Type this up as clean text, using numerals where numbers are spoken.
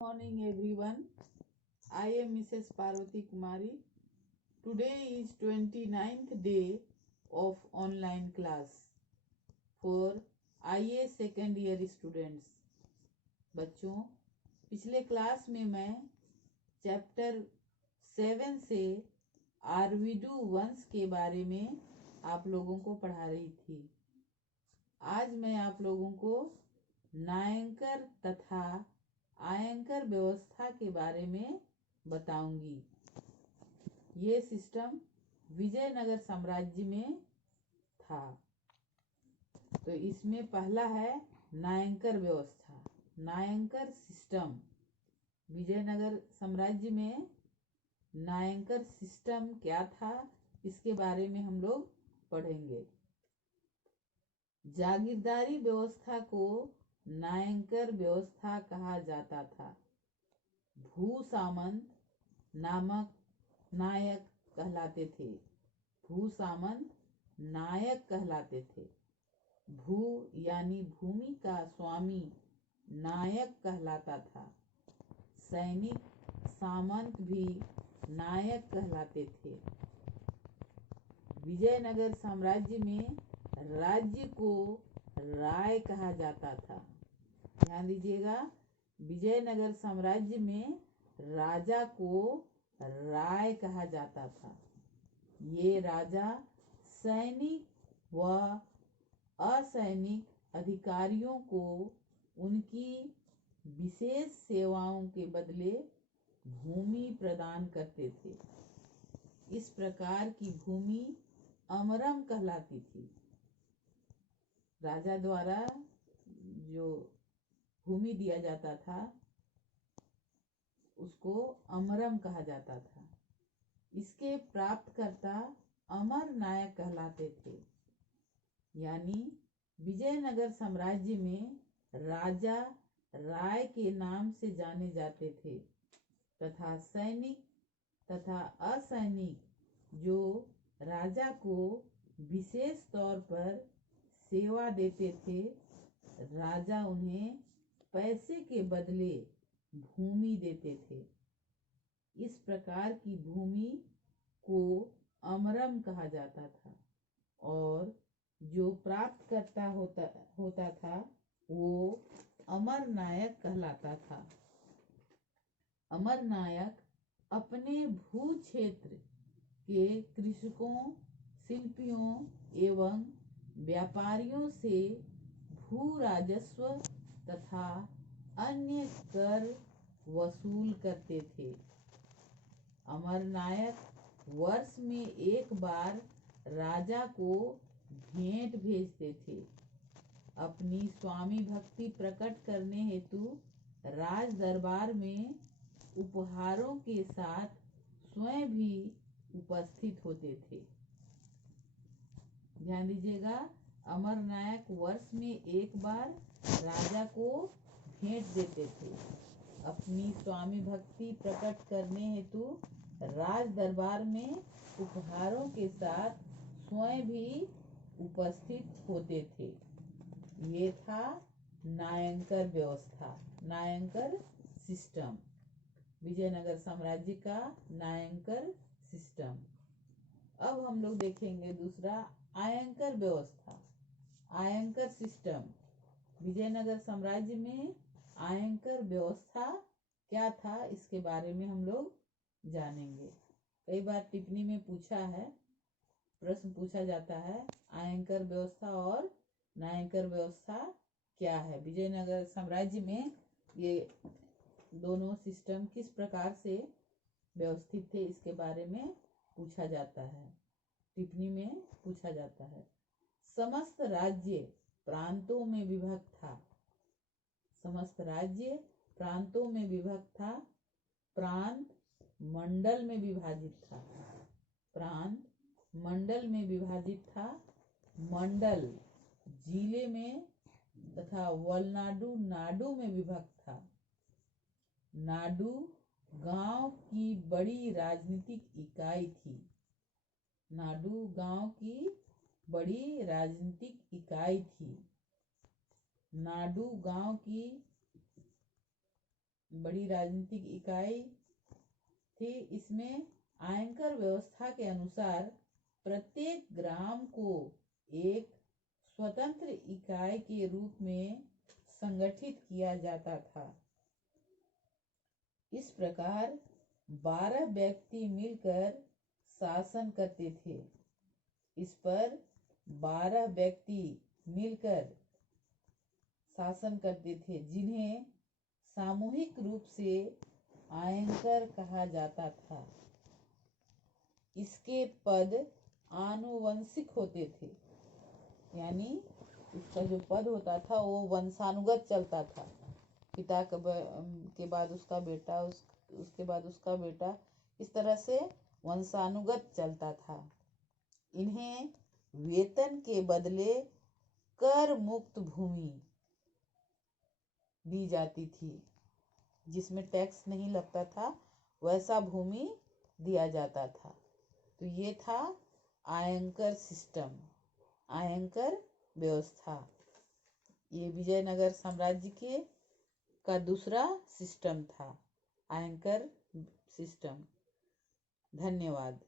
Morning everyone. I am Mrs. Parvati Kumari. Today is 29th day of online class for IA second year students. बच्चों, पिछले class में मैं chapter 7 से आर्विडू वंश के बारे में आप लोगों को पढ़ा रही थी। आज मैं आप लोगों को नायंकर तथा आयंकर व्यवस्था के बारे में बताऊंगी। ये सिस्टम विजयनगर साम्राज्य में था। तो इसमें पहला है नायंकर व्यवस्था, नायंकर सिस्टम। विजयनगर साम्राज्य में नायंकर सिस्टम क्या था, इसके बारे में हम लोग पढ़ेंगे। जागीरदारी व्यवस्था को नायंकर व्यवस्था कहा जाता था। भू सामंत नामक नायक कहलाते थे। भू सामंत नायक कहलाते थे। भू यानी भूमि का स्वामी नायक कहलाता था। सैनिक सामंत भी नायक कहलाते थे। विजयनगर साम्राज्य में राज्य को राय कहा जाता था। ध्यान दीजिएगा, विजयनगर साम्राज्य में राजा को राय कहा जाता था। ये राजा सैनिक व असैनिक अधिकारियों को उनकी विशेष सेवाओं के बदले भूमि प्रदान करते थे। इस प्रकार की भूमि अमरम कहलाती थी। राजा द्वारा जो भूमि दिया जाता था उसको अमरम कहा जाता था। इसके प्राप्तकर्ता अमर नायक कहलाते थे। यानी विजयनगर साम्राज्य में राजा राय के नाम से जाने जाते थे तथा सैनिक तथा असैनिक जो राजा को विशेष तौर पर सेवा देते थे, राजा उन्हें पैसे के बदले भूमि देते थे। इस प्रकार की भूमि को अमरम कहा जाता था और जो प्राप्तकर्ता होता था वो अमर नायक कहलाता था। अमर नायक अपने भू क्षेत्र के कृषकों, शिल्पियों एवं व्यापारियों से भू राजस्व तथा अन्य कर वसूल करते थे। अमर नायक वर्ष में एक बार राजा को भेंट भेजते थे। अपनी स्वामी भक्ति प्रकट करने हेतु राज दरबार में उपहारों के साथ स्वयं भी उपस्थित होते थे। ध्यान दीजिएगा, अमर नायक वर्ष में एक बार राजा को भेंट देते थे। अपनी स्वामी भक्ति प्रकट करने हेतु राज दरबार में उपहारों के साथ स्वयं भी उपस्थित होते थे। ये था नायंकर व्यवस्था, नायंकर सिस्टम, विजयनगर साम्राज्य का नायंकर सिस्टम। अब हम लोग देखेंगे दूसरा, आयंकर व्यवस्था, आयंकर सिस्टम। विजयनगर साम्राज्य में आयंकर व्यवस्था क्या था, इसके बारे में हम लोग जानेंगे। कई बार टिप्पणी में पूछा है, प्रश्न पूछा जाता है, आयंकर व्यवस्था और नायंकर व्यवस्था क्या है। विजयनगर साम्राज्य में ये दोनों सिस्टम किस प्रकार से व्यवस्थित थे, इसके बारे में पूछा जाता है, टिप्पणी में पूछा जाता है। समस्त राज्य प्रांतों में विभक्त था। समस्त राज्य प्रांतों में विभक्त था। प्रांत मंडल में विभाजित था। प्रांत मंडल में विभाजित था। मंडल जिले में तथा वलनाडु नाडु में विभक्त था। नाडु गांव की बड़ी राजनीतिक इकाई थी। नाडु गांव की बड़ी राजनीतिक इकाई थी। नाडु गांव की बड़ी राजनीतिक इकाई थी। इसमें आयकर व्यवस्था के अनुसार प्रत्येक ग्राम को एक स्वतंत्र इकाई के रूप में संगठित किया जाता था। इस प्रकार 12 व्यक्ति मिलकर शासन करते थे। इस पर 12 व्यक्ति मिलकर शासन करते थे, जिन्हें सामूहिक रूप से आयकर कहा जाता था। इसके पद आनुवंशिक होते थे, यानी इसका जो पद होता था वो वंशानुगत चलता था। पिता के बाद उसका बेटा, उसके बाद उसका बेटा, इस तरह से वंशानुगत चलता था। इन्हें वेतन के बदले कर मुक्त भूमि दी जाती थी, जिसमें टैक्स नहीं लगता था, वैसा भूमि दिया जाता था। तो ये था आयकर सिस्टम, आयकर व्यवस्था। ये विजयनगर साम्राज्य का दूसरा सिस्टम था, आयकर सिस्टम। धन्यवाद।